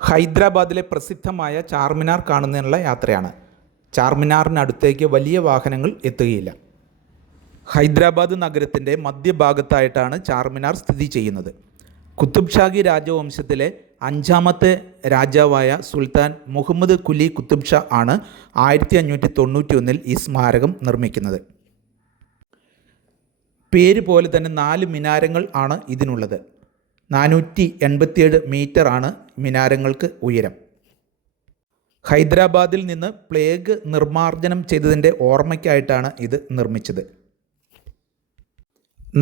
ഹൈദരാബാദിലെ പ്രസിദ്ധമായ ചാർമിനാർ കാണുന്നതിനുള്ള യാത്രയാണ്. ചാർമിനാറിനടുത്തേക്ക് വലിയ വാഹനങ്ങൾ എത്തുകയില്ല. ഹൈദരാബാദ് നഗരത്തിൻ്റെ മധ്യഭാഗത്തായിട്ടാണ് ചാർമിനാർ സ്ഥിതി ചെയ്യുന്നത്. കുത്തുബ് ഷാഹി രാജവംശത്തിലെ 5ാമത്തെ രാജാവായ സുൽത്താൻ മുഹമ്മദ് കുലി കുത്തുബ് ഷാ ആണ് 1591 ഈ സ്മാരകം നിർമ്മിക്കുന്നത്. പേര് പോലെ തന്നെ 4 മിനാരങ്ങൾ ആണ് ഇതിനുള്ളത്. 487 മീറ്റർ ആണ് മിനാരങ്ങൾക്ക് ഉയരം. ഹൈദരാബാദിൽ നിന്ന് പ്ലേഗ് നിർമ്മാർജ്ജനം ചെയ്തതിൻ്റെ ഓർമ്മയ്ക്കായിട്ടാണ് ഇത് നിർമ്മിച്ചത്.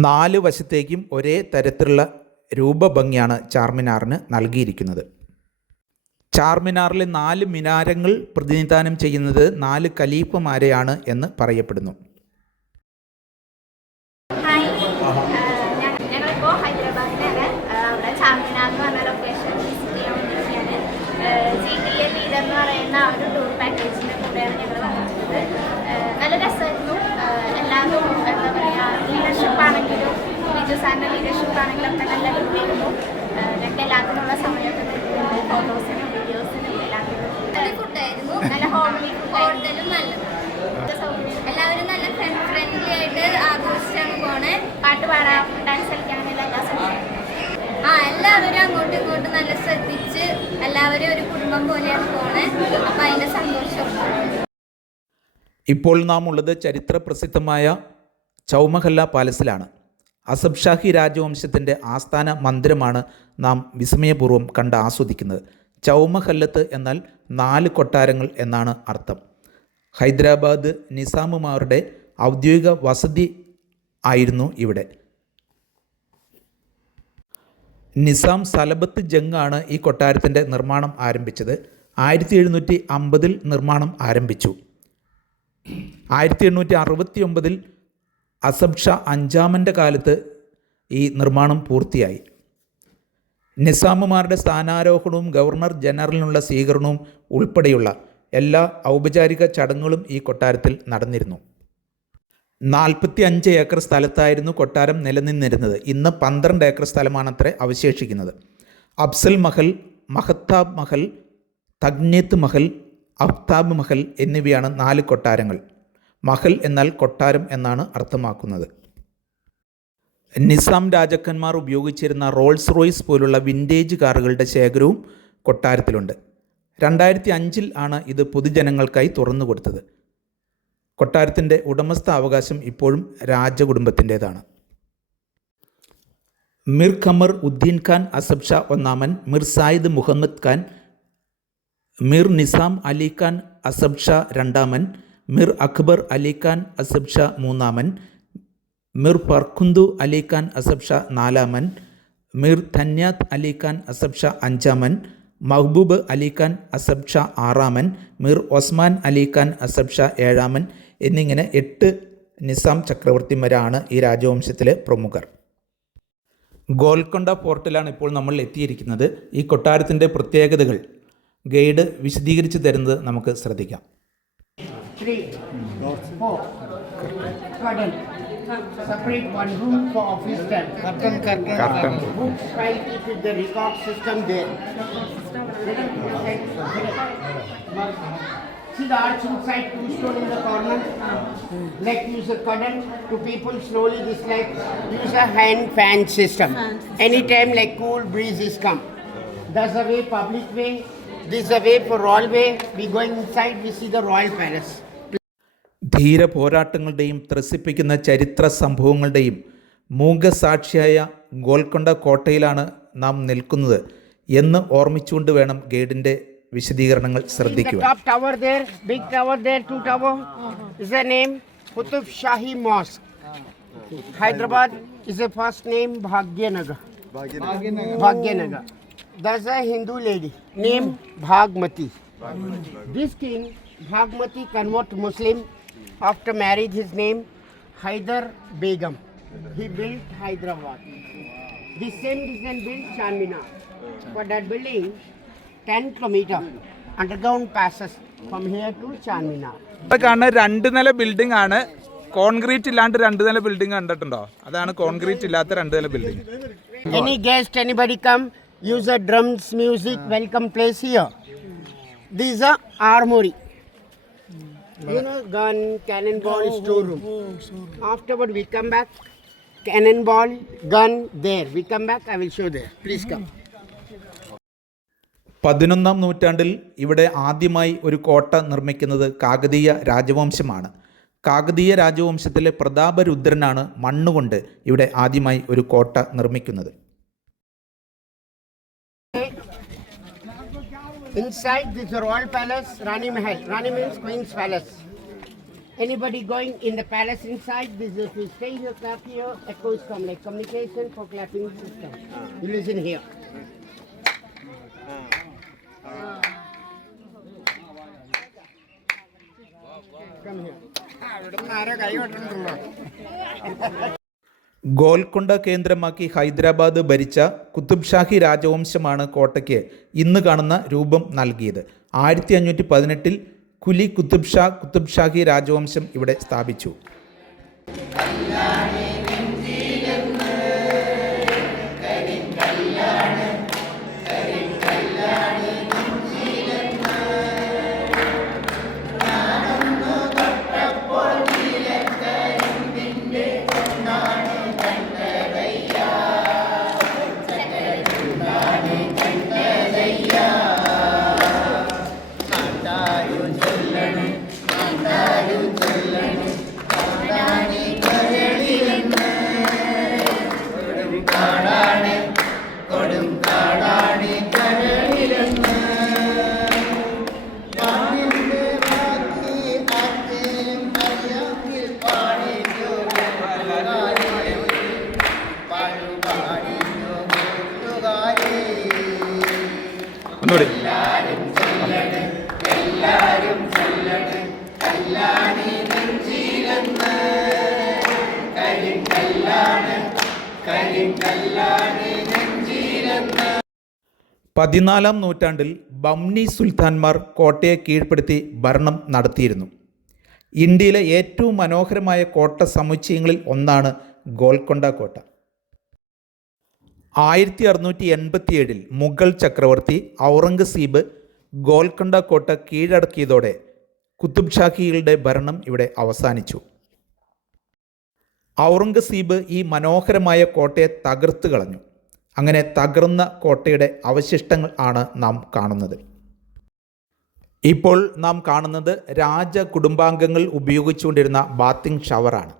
4 വശത്തേക്കും ഒരേ തരത്തിലുള്ള രൂപഭംഗിയാണ് ചാർമിനാറിന് നൽകിയിരിക്കുന്നത്. ചാർമിനാറിലെ 4 മിനാരങ്ങൾ പ്രതിനിധാനം ചെയ്യുന്നത് 4 ഖലീഫമാരെയാണ് എന്ന് പറയപ്പെടുന്നു. ഞങ്ങളിപ്പോൾ ഹൈദരാബാദിലാണ്. അവിടെ ചാർമിനാർ എന്ന് പറഞ്ഞ ലൊക്കേഷൻ വിസിറ്റ് ചെയ്യാൻ വേണ്ടിയിട്ടാണ്. GPA ലീഡർ എന്ന് പറയുന്ന ആ ഒരു ടൂർ പാക്കേജിൻ്റെ കൂടെയാണ് ഞങ്ങൾ വന്നിട്ടുള്ളത്. നല്ല രസമായിരുന്നു. എല്ലാവരും എന്താ പറയുക, ലീഡർഷിപ്പ് ആണെങ്കിലും ബിജു സാറിൻ്റെ ലീഡർഷിപ്പ് ആണെങ്കിലും ഒക്കെ നല്ല കിട്ടിയിരുന്നു. ഞങ്ങൾക്ക് എല്ലാത്തിനുള്ള സമയമൊക്കെ കിട്ടുന്നുണ്ട്. ഫോട്ടോസിനും വീഡിയോസിനും എല്ലാത്തിനും നല്ല ഫുഡായിരുന്നു. നല്ല ഹോംലി ഹോട്ടലും നല്ലത്. എല്ലാവരും നല്ല ഫ്രണ്ട്ലി ആയിട്ട് ആഘോഷിച്ചാണ് പോണേ. പാട്ട് പാടാം, ഡാൻസ് കളിക്കാൻ, എല്ലാ സമയം എല്ലാവരും അങ്ങോട്ടും ഇങ്ങോട്ടും നല്ല ശ്രദ്ധിച്ച് എല്ലാവരും ഒരു കുടുംബം പോലെയാണ് പോണേ. അപ്പം അതിൻ്റെ സന്തോഷം. ഇപ്പോൾ നാം ഉള്ളത് ചരിത്ര പ്രസിദ്ധമായ ചൗമഹല്ല പാലസിലാണ്. അസഫ് ഷാഹി രാജവംശത്തിൻ്റെ ആസ്ഥാന മന്ദിരമാണ് നാം വിസ്മയപൂർവ്വം കണ്ട് ആസ്വദിക്കുന്നത്. ചൗമഹല്ലത്ത് എന്നാൽ 4 കൊട്ടാരങ്ങൾ എന്നാണ് അർത്ഥം. ഹൈദരാബാദ് നിസാമുമാരുടെ ഔദ്യോഗിക വസതി ആയിരുന്നു ഇവിടെ. നിസാം സലബത്ത് ജംഗ് ആണ് ഈ കൊട്ടാരത്തിൻ്റെ നിർമ്മാണം ആരംഭിച്ചത്. 1750 നിർമ്മാണം ആരംഭിച്ചു. 1869 അസഫ് ഷാ 5ാമൻ്റെ കാലത്ത് ഈ നിർമ്മാണം പൂർത്തിയായി. നിസാമുമാരുടെ സ്ഥാനാരോഹണവും ഗവർണർ ജനറലിനുള്ള സ്വീകരണവും ഉൾപ്പെടെയുള്ള എല്ലാ ഔപചാരിക ചടങ്ങുകളും ഈ കൊട്ടാരത്തിൽ നടന്നിരുന്നു. 45 ഏക്കർ സ്ഥലത്തായിരുന്നു കൊട്ടാരം നിലനിന്നിരുന്നത്. ഇന്ന് 12 ഏക്കർ സ്ഥലമാണത്രേ അവശേഷിക്കുന്നത്. അഫ്സൽ മഹൽ, മഹത്താബ് മഹൽ, തഗ്നീത്ത് മഹൽ, അഫ്താബ് മഹൽ എന്നിവയാണ് 4 കൊട്ടാരങ്ങൾ. മഹൽ എന്നാൽ കൊട്ടാരം എന്നാണ് അർത്ഥമാക്കുന്നത്. നിസാം രാജാക്കന്മാർ ഉപയോഗിച്ചിരുന്ന റോൾസ് റോയ്സ് പോലുള്ള വിൻറ്റേജ് കാറുകളുടെ ശേഖരവും കൊട്ടാരത്തിലുണ്ട്. 2005 ആണ് ഇത് പൊതുജനങ്ങൾക്കായി തുറന്നു കൊടുത്തത്. കൊട്ടാരത്തിൻ്റെ ഉടമസ്ഥ അവകാശം ഇപ്പോഴും രാജകുടുംബത്തിൻ്റേതാണ്. മിർ ഖമർ ഉദ്ദീൻ ഖാൻ അസഫ് ഷാ 1ാമൻ, മിർ സായിദ് മുഹമ്മദ് ഖാൻ, മിർ നിസാം അലി ഖാൻ അസഫ് ഷാ 2ാമൻ, മിർ അക്ബർ അലി ഖാൻ അസഫ് ഷാ 3ാമൻ, മിർ ഫർഖുന്ദു അലി ഖാൻ അസഫ് ഷാ 4ാമൻ, മിർ ധന്യാത്ത് അലി ഖാൻ അസഫ് ഷാ 5ാമൻ, മഹ്ബൂബ് അലി ഖാൻ അസഫ് ഷാ 6ാമൻ, മിർ ഒസ്മാൻ അലി ഖാൻ അസഫ് ഷാ 7ാമൻ എന്നിങ്ങനെ 8 നിസാം ചക്രവർത്തിമാരാണ് ഈ രാജവംശത്തിലെ പ്രമുഖർ. ഗോൽക്കൊണ്ട ഫോർട്ടിലാണ് ഇപ്പോൾ നമ്മൾ എത്തിയിരിക്കുന്നത്. ഈ കൊട്ടാരത്തിൻ്റെ പ്രത്യേകതകൾ ഗൈഡ് വിശദീകരിച്ച് തരുന്നത് നമുക്ക് ശ്രദ്ധിക്കാം. 3, 4 curtain. Separate one room for office time. Curtain. Books, file keep with the record system there. See the arch inside, 2 stone in the corner. Like use a curtain to people slowly. This like use a hand fan system. Anytime like cool breezes come. That's the way public way. This is the way for royal way. We going inside. We see the royal palace. ധീര പോരാട്ടങ്ങളുടെയും ത്രസിപ്പിക്കുന്ന ചരിത്ര സംഭവങ്ങളുടെയും മൂകസാക്ഷിയായ ഗോൽക്കൊണ്ട കോട്ടയിലാണ് നാം നിൽക്കുന്നത് എന്ന് ഓർമ്മിച്ചുകൊണ്ട് വേണം ഗൈഡിൻ്റെ വിശദീകരണങ്ങൾ ശ്രദ്ധിക്കുക. Top tower there, big tower there, 2 tower. Is the name Qutub Shahi Mosque. Hyderabad is the first name Bhagyanagar. Bhagyanagar. There's a Hindu lady named Bhagmati. This king Bhagmati convert Muslim. After marriage, his name Haidar Begum. He built Hyderabad. This same reason built Charminar. For that building, 10 kilometer underground passes from here to Charminar. ഇവിടെ കാണുന്ന 2 നില building ആണ്. Concrete ഇല്ലാണ്ട് 2 നില building കണ്ടിട്ടുണ്ടോ? അതാണ് concrete ഇല്ലാത്ത 2 നില building. Any guest, anybody come, use a drums, music, welcome place here. These are armory. You know, gun, cannonball, storeroom. Afterward, we come back. Cannonball, gun, there. We come back, I will show there. Please come. 11-ാം നൂറ്റാണ്ടിൽ ഇവിടെ ആദ്യമായി ഒരു കോട്ട നിർമ്മിക്കുന്നത് കാകതീയ രാജവംശമാണ്. കാകതീയ രാജവംശത്തിലെ പ്രതാപരുദ്രനാണ് മണ്ണുകൊണ്ട് ഇവിടെ ആദ്യമായി ഒരു കോട്ട നിർമ്മിക്കുന്നത്. Inside this royal palace, Rani Mahal. Rani means Queen's Palace. Anybody going in the palace inside, this is if you stay here, clap here, echoes come like communication for clapping system. You listen here. Come here. Golconda കേന്ദ്രമാക്കി ഹൈദരാബാദ് ഭരിച്ച കുത്തുബ് ഷാഹി രാജവംശമാണ് കോട്ടയ്ക്ക് ഇന്ന് കാണുന്ന രൂപം നൽകിയത്. 1518 കുലി കുത്തുബ് ഷാഹി രാജവംശം ഇവിടെ സ്ഥാപിച്ചു. ഒന്നുകൂടി. പതിനാലാം നൂറ്റാണ്ടിൽ ബംനി സുൽത്താൻമാർ കോട്ടയെ കീഴ്പ്പെടുത്തി ഭരണം നടത്തിയിരുന്നു. ഇന്ത്യയിലെ ഏറ്റവും മനോഹരമായ കോട്ട സമുച്ചയങ്ങളിൽ ഒന്നാണ് ഗോൽക്കൊണ്ട കോട്ട. 1687 മുഗൾ ചക്രവർത്തി ഔറംഗസീബ് ഗോൽക്കൊണ്ട കോട്ട കീഴടക്കിയതോടെ കുത്തുബ് ഷാഹികളുടെ ഭരണം ഇവിടെ അവസാനിച്ചു. ഔറംഗസീബ് ഈ മനോഹരമായ കോട്ടയെ തകർത്ത് കളഞ്ഞു. അങ്ങനെ തകർന്ന കോട്ടയുടെ അവശിഷ്ടങ്ങൾ ആണ് നാം കാണുന്നത്. ഇപ്പോൾ നാം കാണുന്നത് രാജ കുടുംബാംഗങ്ങൾ ഉപയോഗിച്ചുകൊണ്ടിരുന്ന ബാത്തിങ് ഷവറാണ്.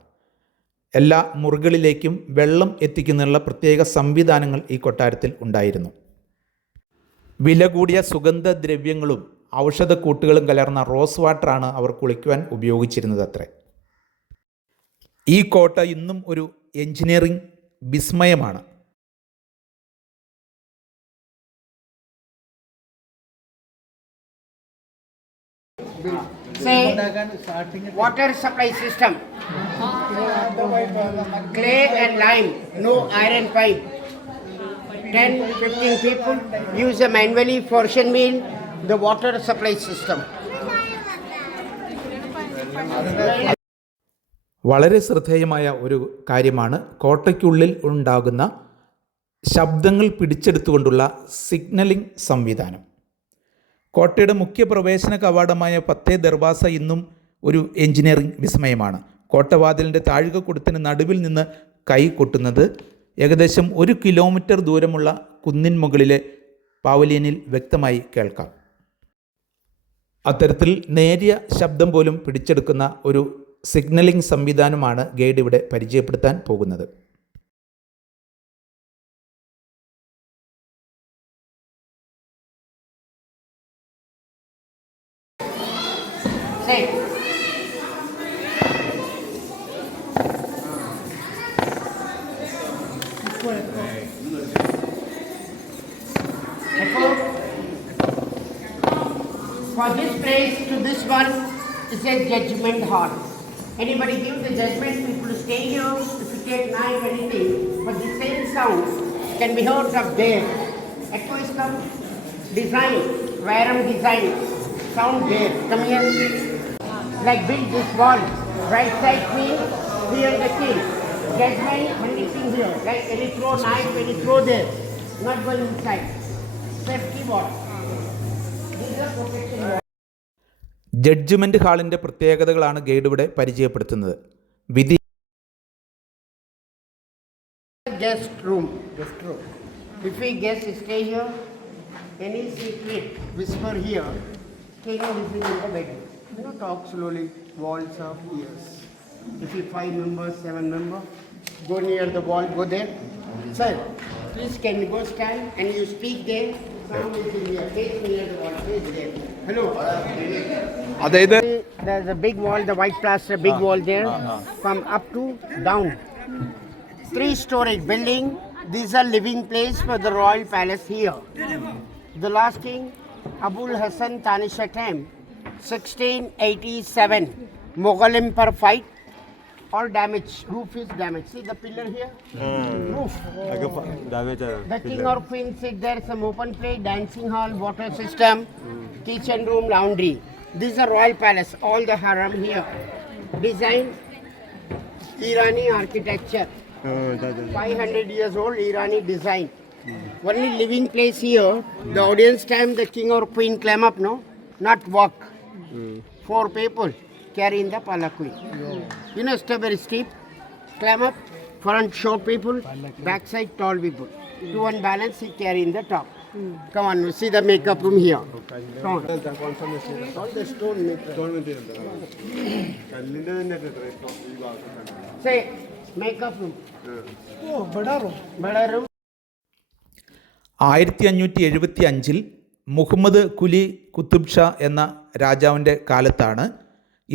എല്ലാ മുറികളിലേക്കും വെള്ളം എത്തിക്കുന്നതിനുള്ള പ്രത്യേക സംവിധാനങ്ങൾ ഈ കൊട്ടാരത്തിൽ ഉണ്ടായിരുന്നു. വില കൂടിയ സുഗന്ധദ്രവ്യങ്ങളും ഔഷധക്കൂട്ടുകളും കലർന്ന റോസ് വാട്ടറാണ് അവർ കുളിക്കുവാൻ ഉപയോഗിച്ചിരുന്നത് അത്രേ. ഈ കോട്ട ഇന്നും ഒരു engineering വിസ്മയമാണ്. Say, water supply system. Clay and lime, no iron pipe. 10-15 people use a manually portion meal, the water supply system. വളരെ ശ്രദ്ധേയമായ ഒരു കാര്യമാണ് കോട്ടയ്ക്കുള്ളിൽ ഉണ്ടാകുന്ന ശബ്ദങ്ങൾ പിടിച്ചെടുത്തുകൊണ്ടുള്ള സിഗ്നലിംഗ് സംവിധാനം. കോട്ടയുടെ മുഖ്യ പ്രവേശന കവാടമായ പത്തേ ദർവാസ ഇന്നും ഒരു എഞ്ചിനീയറിംഗ് വിസ്മയമാണ്. കോട്ടവാതിലിൻ്റെ താഴികക്കുടത്തിന് നടുവിൽ നിന്ന് കൈ കൊട്ടുന്നത് ഏകദേശം 1 കിലോമീറ്റർ ദൂരമുള്ള കുന്നിൻ മുകളിലെ പാവലിയനിൽ വ്യക്തമായി കേൾക്കാം. അത്തരത്തിൽ നേരിയ ശബ്ദം പോലും പിടിച്ചെടുക്കുന്ന ഒരു സിഗ്നലിംഗ് സംവിധാനമാണ് ഗൈഡ് ഇവിടെ പരിചയപ്പെടുത്താൻ പോകുന്നത്. Say. For this place to this one is a judgment hall. Anybody give the judgment, people stay here, if you take knife or anything, but the same sound can be heard up there. Echo is come, design, Vairam design, sound there. Come here. Like build this wall. Right side queen, here the king. Judgment, only thing here. Like when you throw knife, when you throw there, not going inside. safety wall. These are protection wall. Judgement ഹാളിന്റെ പ്രത്യേകതകളാണ് guide ഇവിടെ പരിചയപ്പെടുത്തുന്നത്. വിധി Guest room. If we guest stay here, any secret whisper here, king is in the bed. Talk slowly, walls of ears. If you 5 members, 7 members, go near the wall, go there. Sir, please can you go stand and you speak there. Sound is in here, face near the wall, face there. Hello. അതായത് There's a big wall, the white plaster, big wall there, from up to down. 3-story building. These are living place for the royal palace here. The last king, Abul Hassan Tanisha time, 1687. Mughal Empire fight. All damage. Roof is damaged. See the pillar here? Roof. The king or queen sit there. Some open play, dancing hall, water system, kitchen room, laundry. This is a royal palace. All the haram here. Design Irani architecture. 500 years old Irani design. Only living place here. The audience time the king or queen climb up, no? Not walk. 4 people carry in the palanquin. You know, step very steep. Climb up. Front short people, back side tall people. To one balance, he carry in the top. Come on, see the makeup room here. Come on. All the stone makeup. Say, makeup room. Oh, bada room. Bada room. 1575 Muhammad കുലി കുത്തുബ് ഷാ എന്ന രാജാവിൻ്റെ കാലത്താണ്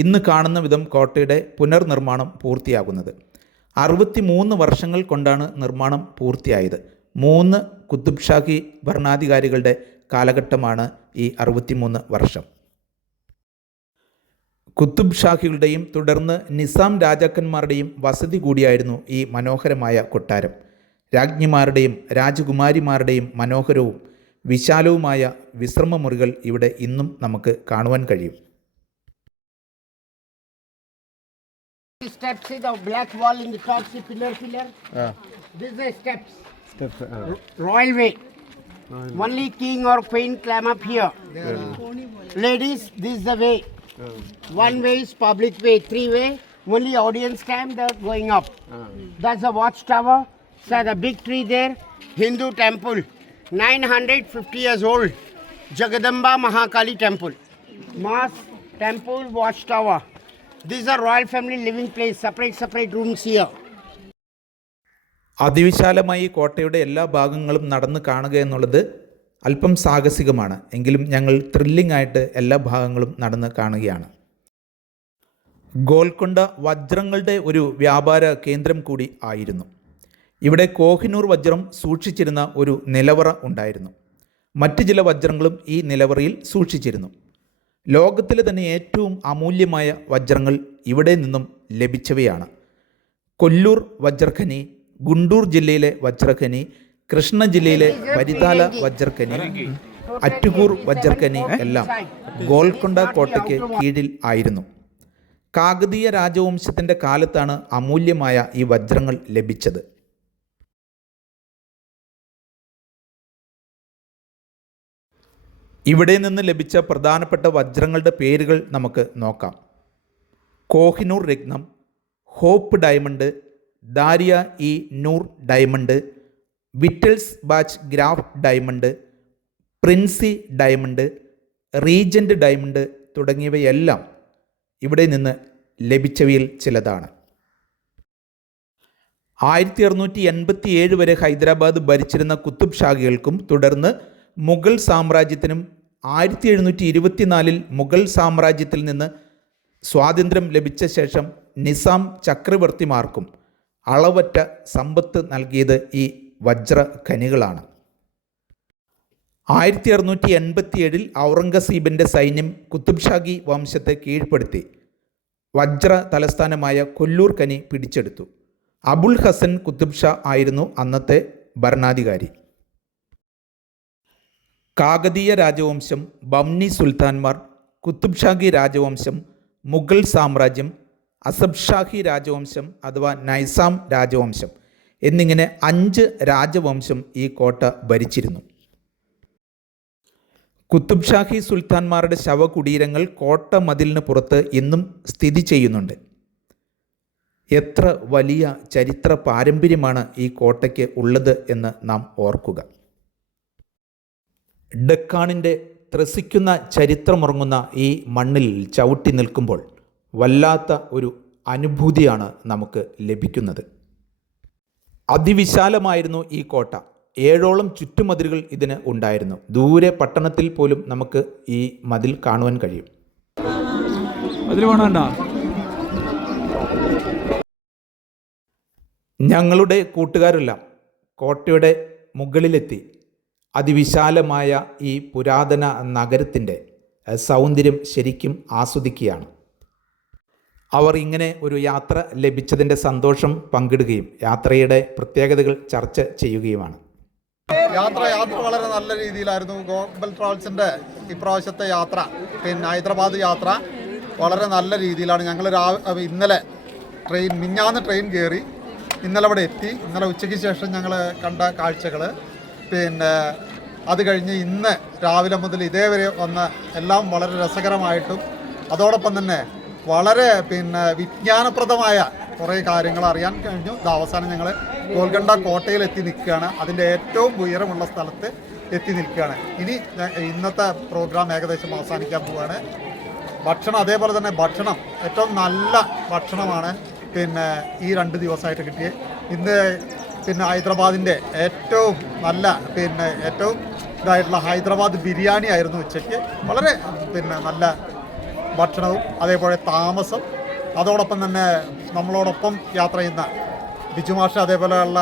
ഇന്ന് കാണുന്ന വിധം കോട്ടയുടെ പുനർനിർമ്മാണം പൂർത്തിയാകുന്നത്. 63 വർഷങ്ങൾ കൊണ്ടാണ് നിർമ്മാണം പൂർത്തിയായത്. 3 കുത്തുബ് ഷാഹി ഭരണാധികാരികളുടെ കാലഘട്ടമാണ് ഈ 63 വർഷം. കുത്തുബ് ഷാഹികളുടെയും തുടർന്ന് നിസാം രാജാക്കന്മാരുടെയും വസതി കൂടിയായിരുന്നു ഈ മനോഹരമായ കൊട്ടാരം. രാജ്ഞിമാരുടെയും രാജകുമാരിമാരുടെയും മനോഹരവും വിശാലവുമായ വിശ്രമമുറികൾ ഇവിടെ ഇന്നും നമുക്ക് കാണുവാൻ കഴിയും. Steps, see the black wall in the top, see pillar. This is steps. Royal way. Only king or queen climb up here. Ladies, this is the way. 1 way is public way, 3 way. Only audience time they're going up. That's the watchtower. So the big tree there, Hindu temple, 950 years old. Jagadamba Mahakali temple, mosque, temple, watchtower. These are royal family living place. Separate rooms here. അതിവിശാലമായി കോട്ടയുടെ എല്ലാ ഭാഗങ്ങളും നടന്ന് കാണുക എന്നുള്ളത് അല്പം സാഹസികമാണ്. എങ്കിലും ഞങ്ങൾ thrilling ആയിട്ട് എല്ലാ ഭാഗങ്ങളും നടന്ന് കാണുകയാണ്. ഗോൽക്കൊണ്ട വജ്രങ്ങളുടെ ഒരു വ്യാപാര കേന്ദ്രം കൂടി ആയിരുന്നു. ഇവിടെ കോഹിനൂർ വജ്രം സൂക്ഷിച്ചിരുന്ന ഒരു നിലവറ ഉണ്ടായിരുന്നു. മറ്റ് ചില വജ്രങ്ങളും ഈ നിലവറയിൽ സൂക്ഷിച്ചിരുന്നു. ലോകത്തിലെ തന്നെ ഏറ്റവും അമൂല്യമായ വജ്രങ്ങൾ ഇവിടെ നിന്നും ലഭിച്ചവയാണ്. കൊല്ലൂർ വജ്രഖനി, ഗുണ്ടൂർ ജില്ലയിലെ വജ്രഖനി, കൃഷ്ണ ജില്ലയിലെ പരിതാല വജ്രഖനി, അറ്റുകൂർ വജ്രഖനി എല്ലാം ഗോൽക്കൊണ്ട കോട്ടയ്ക്ക് കീഴിൽ ആയിരുന്നു. കാകതീയ രാജവംശത്തിൻ്റെ കാലത്താണ് അമൂല്യമായ ഈ വജ്രങ്ങൾ ലഭിച്ചത്. ഇവിടെ നിന്ന് ലഭിച്ച പ്രധാനപ്പെട്ട വജ്രങ്ങളുടെ പേരുകൾ നമുക്ക് നോക്കാം. കോഹിനൂർ രത്നം, hope diamond, Darya e Noor diamond, Wittelsbach Graff diamond, Princie diamond, Regent diamond തുടങ്ങിയവയെല്ലാം ഇവിടെ നിന്ന് ലഭിച്ചവയിൽ ചിലതാണ്. 1687 വരെ ഹൈദരാബാദ് ഭരിച്ചിരുന്ന കുത്തുബ് ഷാഹികൾക്കും തുടർന്ന് മുഗൾ സാമ്രാജ്യത്തിനും 1724 മുഗൾ സാമ്രാജ്യത്തിൽ നിന്ന് സ്വാതന്ത്ര്യം ലഭിച്ച ശേഷം നിസാം ചക്രവർത്തിമാർക്കും അളവറ്റ സമ്പത്ത് നൽകിയത് ഈ വജ്ര ഖനികളാണ്. 1687 ഔറംഗസീബിൻ്റെ സൈന്യം കുത്തുബ് ഷാഹി വംശത്തെ കീഴ്പ്പെടുത്തി വജ്ര തലസ്ഥാനമായ കൊല്ലൂർ ഖനി പിടിച്ചെടുത്തു. അബുൽ ഹസൻ കുത്തുബ് ഷാ ആയിരുന്നു അന്നത്തെ ഭരണാധികാരി. കാകതീയ രാജവംശം, ബംനി സുൽത്താൻമാർ, കുത്തുബ് ഷാഹി രാജവംശം, മുഗൾ സാമ്രാജ്യം, അസബ് ഷാഹി രാജവംശം അഥവാ നൈസാം രാജവംശം എന്നിങ്ങനെ 5 രാജവംശം ഈ കോട്ട ഭരിച്ചിരുന്നു. കുത്തുബ് ഷാഹി സുൽത്താൻമാരുടെ ശവകുടീരങ്ങൾ കോട്ട മതിലിന് പുറത്ത് ഇന്നും സ്ഥിതി ചെയ്യുന്നുണ്ട്. എത്ര വലിയ ചരിത്ര പാരമ്പര്യമാണ് ഈ കോട്ടയ്ക്ക് ഉള്ളത് എന്ന് നാം ഓർക്കുക. ഡെക്കാണിൻ്റെ ത്രസിക്കുന്ന ചരിത്രമുറങ്ങുന്ന ഈ മണ്ണിൽ ചവിട്ടി നിൽക്കുമ്പോൾ വല്ലാത്ത ഒരു അനുഭൂതിയാണ് നമുക്ക് ലഭിക്കുന്നത്. അതിവിശാലമായിരുന്നു ഈ കോട്ട. 7ഓളം ചുറ്റുമതിലുകൾ ഇതിന് ഉണ്ടായിരുന്നു. ദൂരെ പട്ടണത്തിൽ പോലും നമുക്ക് ഈ മതിൽ കാണുവാൻ കഴിയും. അതിൽ വേണണ്ട. ഞങ്ങളുടെ കൂട്ടുകാരെല്ലാം കോട്ടയുടെ മുകളിലെത്തി അതിവിശാലമായ ഈ പുരാതന നഗരത്തിൻ്റെ സൗന്ദര്യം ശരിക്കും ആസ്വദിക്കുകയാണ്. അവർ ഇങ്ങനെ ഒരു യാത്ര ലഭിച്ചതിൻ്റെ സന്തോഷം പങ്കിടുകയും യാത്രയുടെ പ്രത്യേകതകൾ ചർച്ച ചെയ്യുകയുമാണ്. യാത്ര വളരെ നല്ല രീതിയിലായിരുന്നു. ഗ്ലോബൽ ട്രാവൽസിൻ്റെ ഇപ്രാവശ്യത്തെ യാത്ര, പിന്നെ ഹൈദരാബാദ് യാത്ര വളരെ നല്ല രീതിയിലാണ്. ഞങ്ങൾ ഇന്നലെ മിഞ്ഞാന്ന് ട്രെയിൻ കയറി ഇന്നലെ അവിടെ എത്തി. ഇന്നലെ ഉച്ചയ്ക്ക് ശേഷം ഞങ്ങൾ കണ്ട കാഴ്ചകൾ, പിന്നെ അത് കഴിഞ്ഞ് ഇന്ന് രാവിലെ മുതൽ ഇതേവരെ വന്ന എല്ലാം വളരെ രസകരമായിട്ടും അതോടൊപ്പം തന്നെ വളരെ വിജ്ഞാനപ്രദമായ കുറേ കാര്യങ്ങൾ അറിയാൻ കഴിഞ്ഞു. ഇത് അവസാനം ഞങ്ങൾ ഗോൽക്കൊണ്ട കോട്ടയിൽ എത്തി നിൽക്കുകയാണ്. അതിൻ്റെ ഏറ്റവും ഉയരമുള്ള സ്ഥലത്ത് എത്തി നിൽക്കുകയാണ്. ഇനി ഇന്നത്തെ പ്രോഗ്രാം ഏകദേശം അവസാനിക്കാൻ പോവുകയാണ്. ഭക്ഷണം അതേപോലെ തന്നെ ഭക്ഷണം ഏറ്റവും നല്ല ഭക്ഷണമാണ് ഈ 2 ദിവസമായിട്ട് കിട്ടിയത്. ഇന്ന് ഹൈദരാബാദിൻ്റെ ഏറ്റവും നല്ല ഏറ്റവും ഇതായിട്ടുള്ള ഹൈദരാബാദ് ബിരിയാണി ആയിരുന്നു ഉച്ചയ്ക്ക്. വളരെ നല്ല ഭക്ഷണവും അതേപോലെ താമസം, അതോടൊപ്പം തന്നെ നമ്മളോടൊപ്പം യാത്ര ചെയ്യുന്ന ബിജുമാഷ, അതേപോലെയുള്ള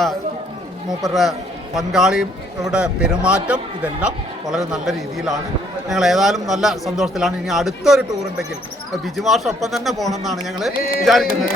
മൂപ്പരുടെ പങ്കാളിയും ഇവിടെ പെരുമാറ്റം, ഇതെല്ലാം വളരെ നല്ല രീതിയിലാണ്. ഞങ്ങൾ ഏതായാലും നല്ല സന്തോഷത്തിലാണ്. ഇനി അടുത്തൊരു ടൂർ ഉണ്ടെങ്കിൽ ബിജുമാഷ ഒപ്പം തന്നെ പോകണമെന്നാണ് ഞങ്ങൾ വിചാരിക്കുന്നത്.